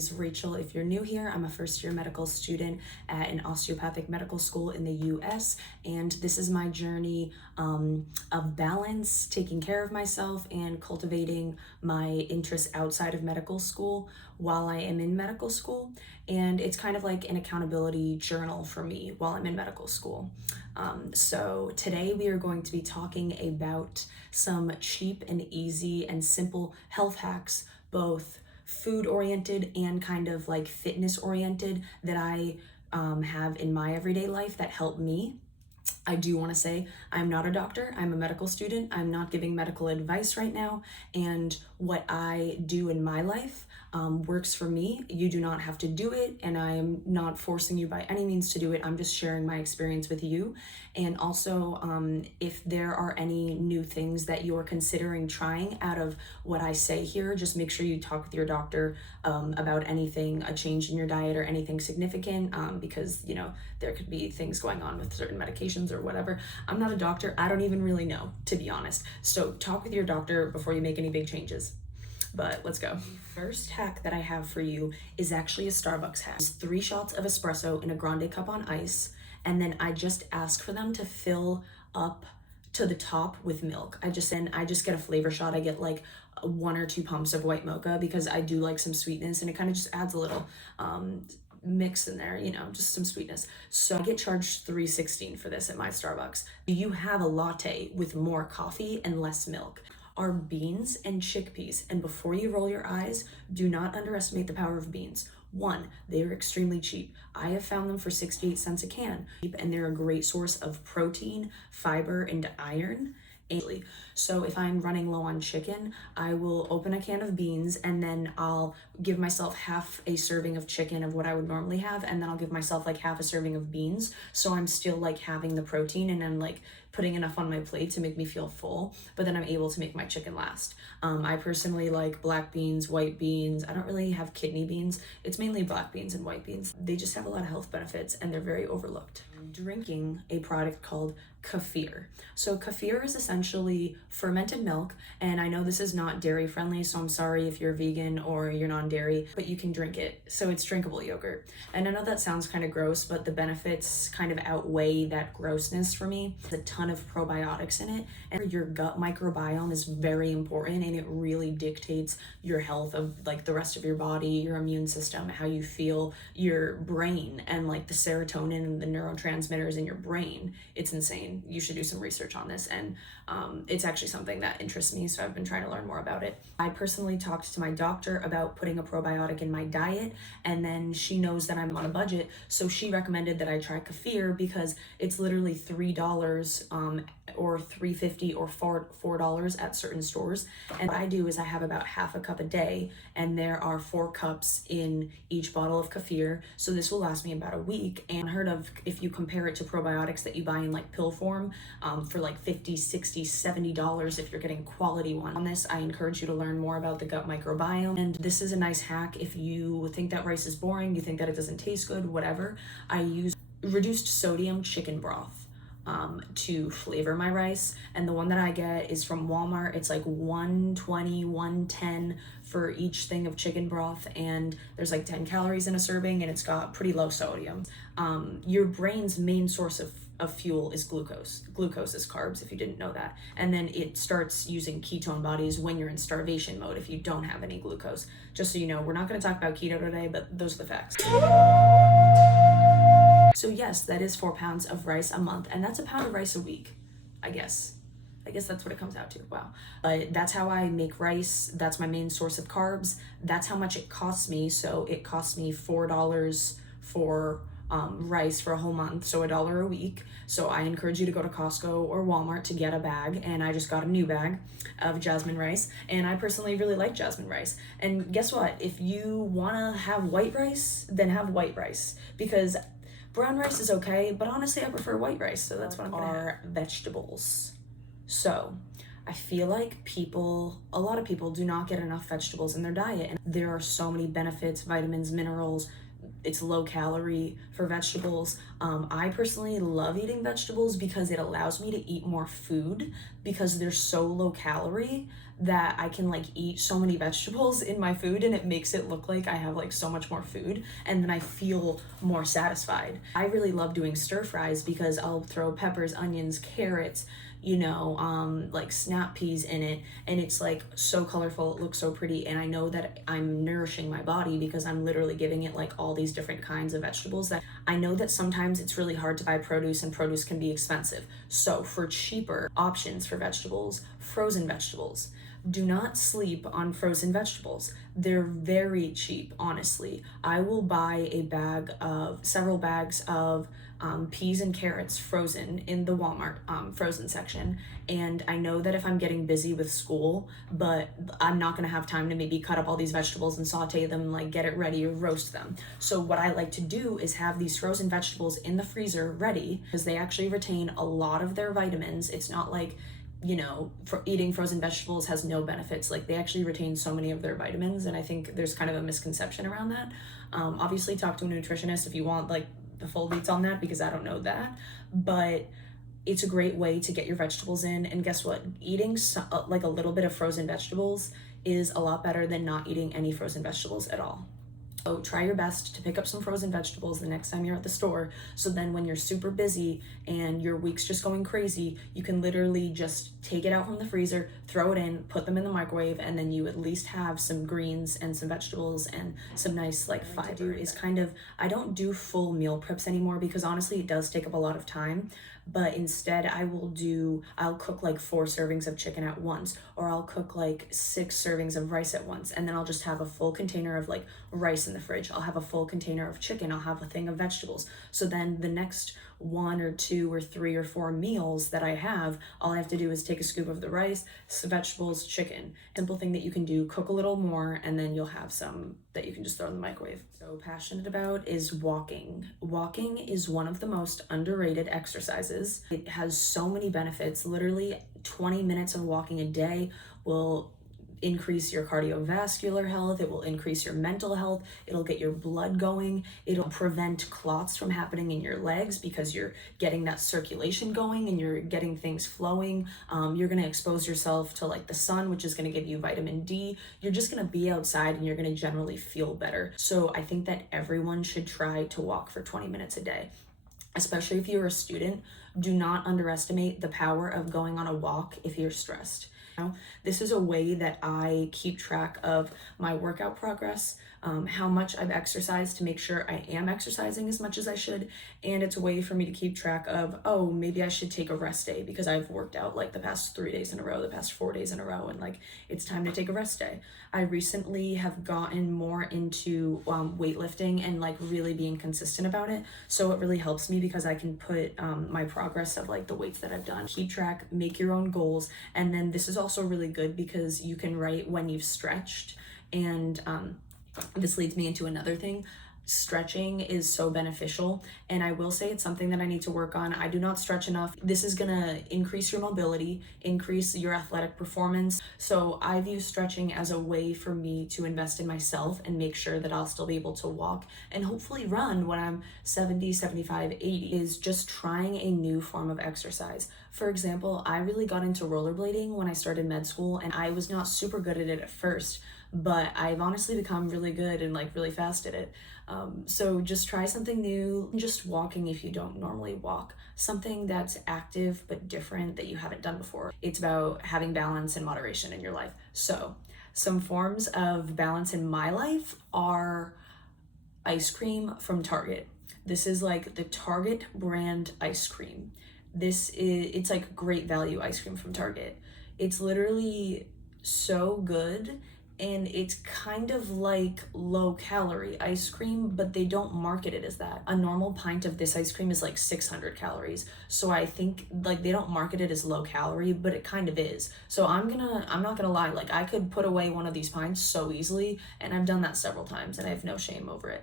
is Rachel. If you're new here, I'm a first-year medical student at an osteopathic medical school in the US, and this is my journey of balance, taking care of myself, and cultivating my interests outside of medical school while I am in medical school. And it's kind of like an accountability journal for me while I'm in medical school. So today we are going to be talking about some cheap and easy and simple health hacks, both food oriented and kind of like fitness oriented, that I have in my everyday life that help me. I do want to say I'm not a doctor, I'm a medical student. I'm not giving medical advice right now, and what I do in my life works for me. You do not have to do it, and I am not forcing you by any means to do it. I'm just sharing my experience with you. And also, if there are any new things that you're considering trying out of what I say here, just make sure you talk with your doctor about anything, a change in your diet or anything significant, because there could be things going on with certain medications or whatever. I'm not a doctor. I don't even really know, to be honest. So talk with your doctor before you make any big changes. But let's go. The first hack that I have for you is actually a Starbucks hack. It's 3 shots of espresso in a grande cup on ice, and then I just ask for them to fill up to the top with milk. I just get a flavor shot. I get like 1 or 2 pumps of white mocha because I do like some sweetness, and it kind of just adds a little mix in there, just some sweetness. So I get charged $3.16 for this at my Starbucks. You have a latte with more coffee and less milk. Are beans and chickpeas. And before you roll your eyes, do not underestimate the power of beans. 1, they are extremely cheap. I have found them for 68 cents a can, and they're a great source of protein, fiber, and iron. So if I'm running low on chicken, I will open a can of beans, and then I'll give myself half a serving of chicken of what I would normally have, and then I'll give myself like half a serving of beans, so I'm still like having the protein, and I'm like putting enough on my plate to make me feel full, but then I'm able to make my chicken last. I personally like black beans, white beans. I don't really have kidney beans. It's mainly black beans and white beans. They just have a lot of health benefits, and they're very overlooked. I'm drinking a product called kefir. So kefir is essentially fermented milk, and I know this is not dairy friendly, so I'm sorry if you're vegan or you're non-dairy, but you can drink it. So it's drinkable yogurt. And I know that sounds kind of gross, but the benefits kind of outweigh that grossness for me. There's a ton of probiotics in it, and your gut microbiome is very important, and it really dictates your health of like the rest of your body, your immune system, how you feel, your brain, and like the serotonin and the neurotransmitters in your brain. It's insane. You should do some research on this, and it's actually something that interests me, so I've been trying to learn more about it. I personally talked to my doctor about putting a probiotic in my diet, and then she knows that I'm on a budget, so she recommended that I try kefir because it's literally $3 or $3.50 or $4 at certain stores. And what I do is I have about half a cup a day, and there are 4 cups in each bottle of kefir, so this will last me about a week. And heard of, if you compare it to probiotics that you buy in like pill form for like $50, $60, $70 if you're getting quality one. On this, I encourage you to learn more about the gut microbiome, and this is a nice hack if you think that rice is boring, you think that it doesn't taste good, whatever. I use reduced sodium chicken broth to flavor my rice, and the one that I get is from Walmart. It's like $120, $110 for each thing of chicken broth, and there's like 10 calories in a serving, and it's got pretty low sodium. Your brain's main source of fuel is glucose. Glucose is carbs, if you didn't know that. And then it starts using ketone bodies when you're in starvation mode if you don't have any glucose. Just so you know, we're not going to talk about keto today, but those are the facts. So yes, that is 4 pounds of rice a month, and that's a pound of rice a week, I guess that's what it comes out to. Wow. But that's how I make rice. That's my main source of carbs. That's how much it costs me. So it costs me $4 for rice for a whole month, so $1 a week. So I encourage you to go to Costco or Walmart to get a bag, and I just got a new bag of jasmine rice, and I personally really like jasmine rice. And guess what? If you want to have white rice, then have white rice, because brown rice is okay, but honestly I prefer white rice, so that's what I'm gonna have. Vegetables. So I feel like a lot of people do not get enough vegetables in their diet, and there are so many benefits, vitamins, minerals. It's low calorie for vegetables. I personally love eating vegetables because it allows me to eat more food because they're so low calorie that I can like eat so many vegetables in my food, and it makes it look like I have like so much more food, and then I feel more satisfied. I really love doing stir fries because I'll throw peppers, onions, carrots, like snap peas in it, and it's like so colorful, it looks so pretty, and I know that I'm nourishing my body because I'm literally giving it like all these different kinds of vegetables. That I know that sometimes it's really hard to buy produce and produce can be expensive. So for cheaper options for vegetables, frozen vegetables. Do not sleep on frozen vegetables. They're very cheap, honestly. I will buy several bags of peas and carrots frozen in the Walmart frozen section. And I know that if I'm getting busy with school, but I'm not gonna have time to maybe cut up all these vegetables and saute them, like get it ready or roast them. So what I like to do is have these frozen vegetables in the freezer ready because they actually retain a lot of their vitamins. It's not like, for eating frozen vegetables has no benefits. Like they actually retain so many of their vitamins, and I think there's kind of a misconception around that. Obviously talk to a nutritionist if you want like the full beats on that, because I don't know that, but it's a great way to get your vegetables in. And guess what? Eating like a little bit of frozen vegetables is a lot better than not eating any frozen vegetables at all. So try your best to pick up some frozen vegetables the next time you're at the store. So then when you're super busy and your week's just going crazy, you can literally just take it out from the freezer, throw it in, put them in the microwave, and then you at least have some greens and some vegetables and some nice like fiber. Is kind of, I don't do full meal preps anymore because honestly it does take up a lot of time. But instead I'll cook like 4 servings of chicken at once, or I'll cook like 6 servings of rice at once, and then I'll just have a full container of like rice in the fridge. I'll have a full container of chicken. I'll have a thing of vegetables. So then the next 1 or 2 or 3 or 4 meals that I have, all I have to do is take a scoop of the rice, some vegetables, chicken. Simple thing that you can do, cook a little more, and then you'll have some that you can just throw in the microwave. So passionate about is walking. Walking is one of the most underrated exercises. It has so many benefits. Literally 20 minutes of walking a day will increase your cardiovascular health, it will increase your mental health, it'll get your blood going, it'll prevent clots from happening in your legs because you're getting that circulation going and you're getting things flowing. You're going to expose yourself to like the sun, which is going to give you vitamin D. You're just going to be outside and you're going to generally feel better. So I think that everyone should try to walk for 20 minutes a day. Especially if you're a student, do not underestimate the power of going on a walk if you're stressed. This is a way that I keep track of my workout progress, how much I've exercised to make sure I am exercising as much as I should. And it's a way for me to keep track of, oh, maybe I should take a rest day because I've worked out like the past 3 days in a row, the past 4 days in a row, and like it's time to take a rest day. I recently have gotten more into weightlifting and like really being consistent about it. So it really helps me because I can put my progress of like the weights that I've done, keep track, make your own goals. And then this is also really good because you can write when you've stretched. And this leads me into another thing. Stretching is so beneficial, and I will say it's something that I need to work on. I do not stretch enough. This is gonna increase your mobility, increase your athletic performance. So I view stretching as a way for me to invest in myself and make sure that I'll still be able to walk and hopefully run when I'm 70, 75, 80, is just trying a new form of exercise. For example, I really got into rollerblading when I started med school, and I was not super good at it at first, but I've honestly become really good and like really fast at it. So just try something new, just walking if you don't normally walk, something that's active but different that you haven't done before. It's about having balance and moderation in your life. So some forms of balance in my life are ice cream from Target. This is like the Target brand ice cream. It's like great value ice cream from Target. It's literally so good, and it's kind of like low calorie ice cream, but they don't market it as that. A normal pint of this ice cream is like 600 calories. So I think like they don't market it as low calorie, but it kind of is. So I'm not gonna lie, like I could put away one of these pints so easily, and I've done that several times and I have no shame over it.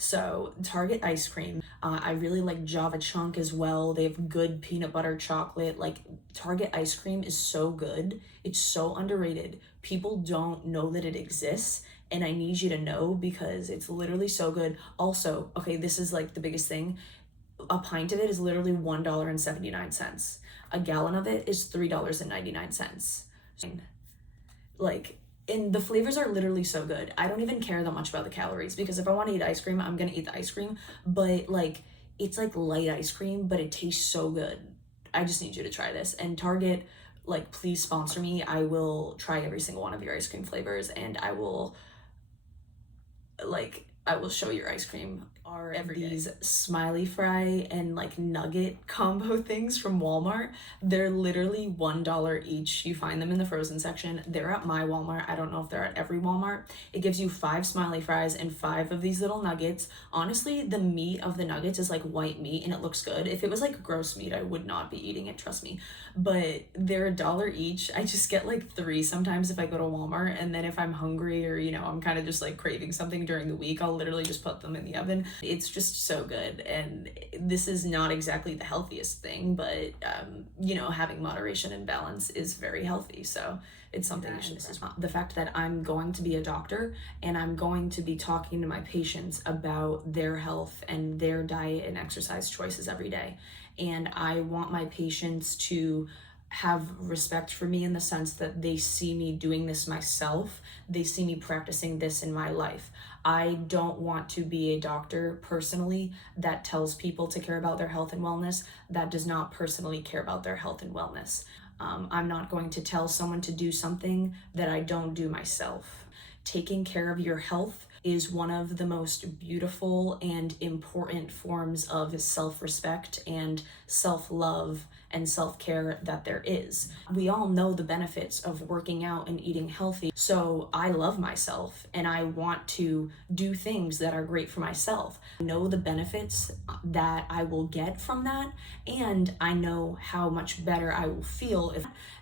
So Target ice cream, I really like Java Chunk as well. They have good peanut butter chocolate. Like Target ice cream is so good. It's so underrated. People don't know that it exists, and I need you to know because it's literally so good. Also, okay, this is like the biggest thing. A pint of it is literally $1.79. A gallon of it is $3.99. Like, and the flavors are literally so good. I don't even care that much about the calories, because if I want to eat ice cream, I'm gonna eat the ice cream. But like, it's like light ice cream, but it tastes so good. I just need you to try this. And Target, like, please sponsor me. I will try every single one of your ice cream flavors, and I will show your ice cream. Are these smiley fry and like nugget combo things from Walmart. They're literally $1 each. You find them in the frozen section. They're at my Walmart. I don't know if they're at every Walmart. It gives you 5 smiley fries and 5 of these little nuggets. Honestly, the meat of the nuggets is like white meat and it looks good. If it was like gross meat, I would not be eating it, trust me. But they're $1 each. I just get like 3 sometimes if I go to Walmart, and then if I'm hungry or, you know, I'm kind of just like craving something during the week, I'll literally just put them in the oven. It's just so good. And this is not exactly the healthiest thing, but you know, having moderation and balance is very healthy. So it's something you should. This is the fact that I'm going to be a doctor and I'm going to be talking to my patients about their health and their diet and exercise choices every day. And I want my patients to have respect for me in the sense that they see me doing this myself. They see me practicing this in my life. I don't want to be a doctor personally that tells people to care about their health and wellness that does not personally care about their health and wellness. I'm not going to tell someone to do something that I don't do myself. Taking care of your health is one of the most beautiful and important forms of self-respect and self-love and self-care that there is. We all know the benefits of working out and eating healthy. So I love myself and I want to do things that are great for myself. I know the benefits that I will get from that, and I know how much better I will feel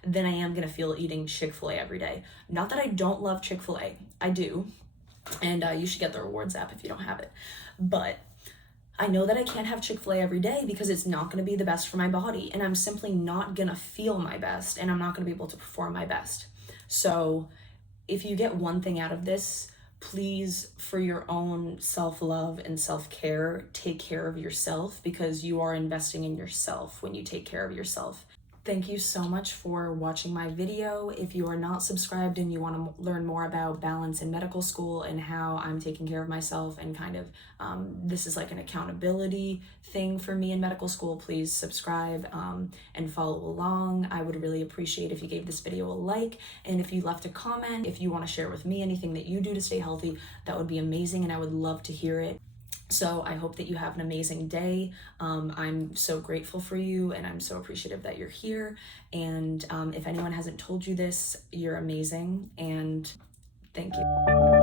than I am gonna feel eating Chick-fil-A every day. Not that I don't love Chick-fil-A, I do. And you should get the rewards app if you don't have it. But I know that I can't have Chick-fil-A every day because it's not going to be the best for my body, and I'm simply not going to feel my best, and I'm not going to be able to perform my best. So if you get one thing out of this, please, for your own self-love and self-care, take care of yourself, because you are investing in yourself when you take care of yourself. Thank you so much for watching my video. If you are not subscribed and you want to learn more about balance in medical school and how I'm taking care of myself and kind of this is like an accountability thing for me in medical school, please subscribe and follow along. I would really appreciate if you gave this video a like, and if you left a comment, if you want to share with me anything that you do to stay healthy, that would be amazing and I would love to hear it. So I hope that you have an amazing day. I'm so grateful for you and I'm so appreciative that you're here. And if anyone hasn't told you this, you're amazing, and thank you.